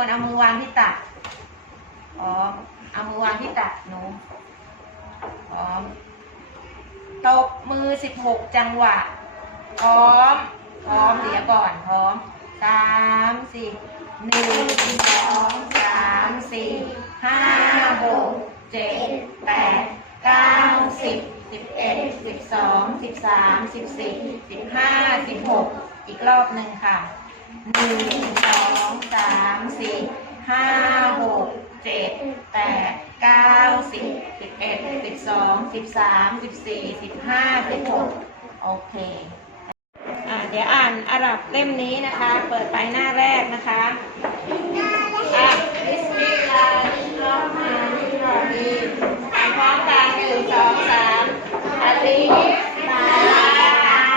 คนเอามือวางที่ตักพร้อมเอามือวางที่ตักหนูพร้อมตบมือสิบหกจังหวะ พร้อม พร้อมเดี๋ยวก่อน พร้อมสามสี่หนึ่งสองสามสี่ห้าหกเจ็ดแปดเก้าสิบสิบเอ็ดสิบสองสิบสามสิบสี่สิบห้าสิบหกอีกรอบหนึ่งค่ะ หนึ่งสองสามสี่ห้าหกเจ็ดแปดเก้าสิบสิบเอ็ดสิบสองสิบสามสิบสี่สิบห้าสิบหกโอเคอ่าเดี๋ยวอ่านอารับเล่มนี้นะคะ เปิดไปหน้าแรกนะคะอะบิสมิลลาฮิรเราะห์มานิรเราะฮีมอ่านพร้อมกันหนึ่งสองสามอะลีฟลา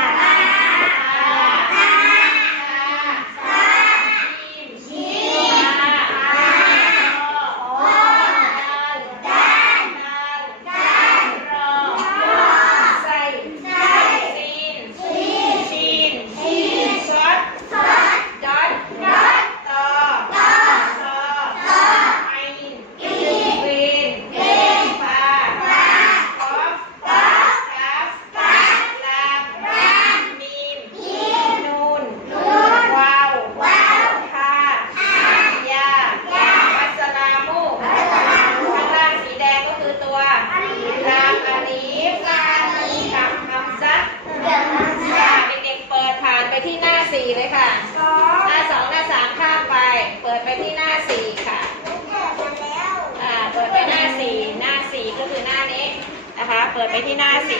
ใส่ซีนชีนซอสดอทต่อซอไอวินฟาคอฟกาฟลามมีมนูนวาวทายาอัสสลามุข้างล่างสีแดงก็คือตัวรามอาลีฟกับคำซัด ค่ะเด็กๆเปิดผ่านไปที่หน้าสี่เลยค่ะ หน้าสองหน้าสามข้ามไป เปิดไปที่หน้าสี่ค่ะ อ่า เปิดไปหน้าสี่หน้าสี่ก็คือหน้านี้นะคะ เปิดไปที่หน้าสี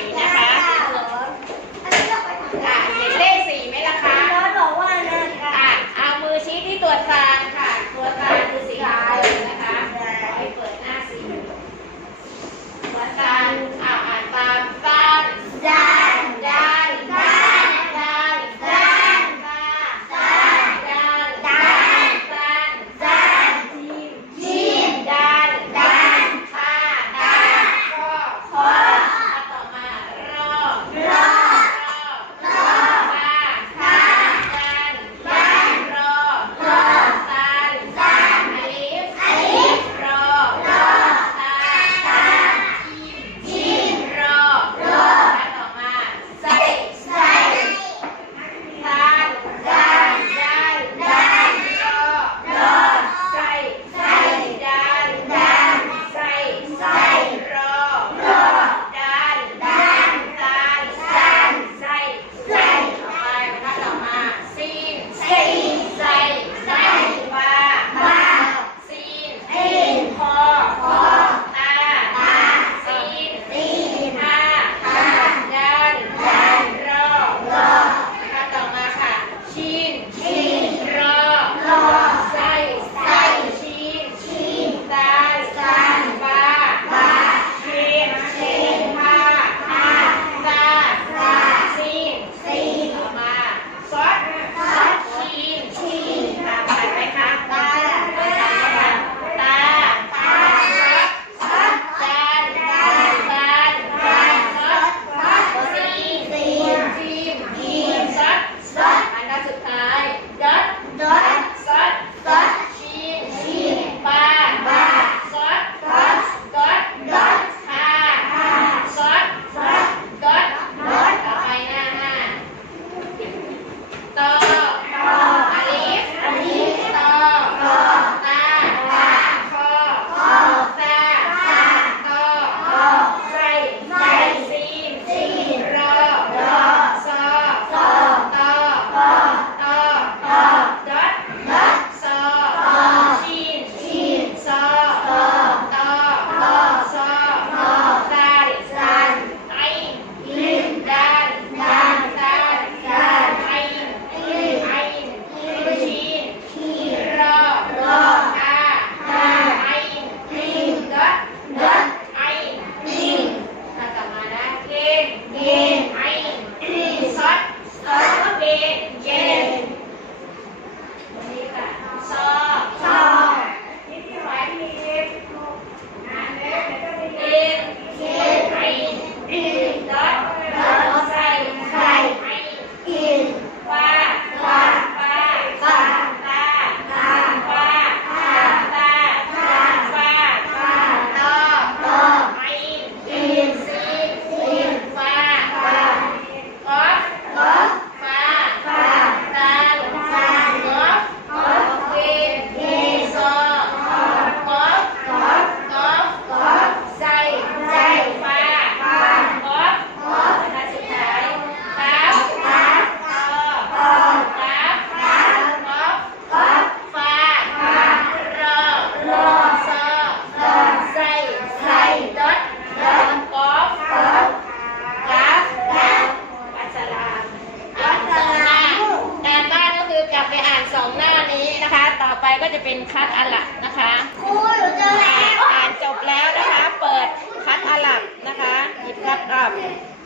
ก็จะเป็นคัดอาลับนะคะครูหนูจอแล้วอ่านจบแล้วนะคะ เปิดคัดอาลับนะคะหยิบคัดอาลับ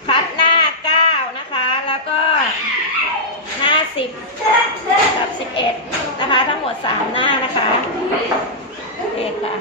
คัดหน้าเก้านะคะ แล้วก็หน้าสิบกับสิบเอ็ดนะคะ ทั้งหมดสามหน้านะคะเอ็ดค่ะ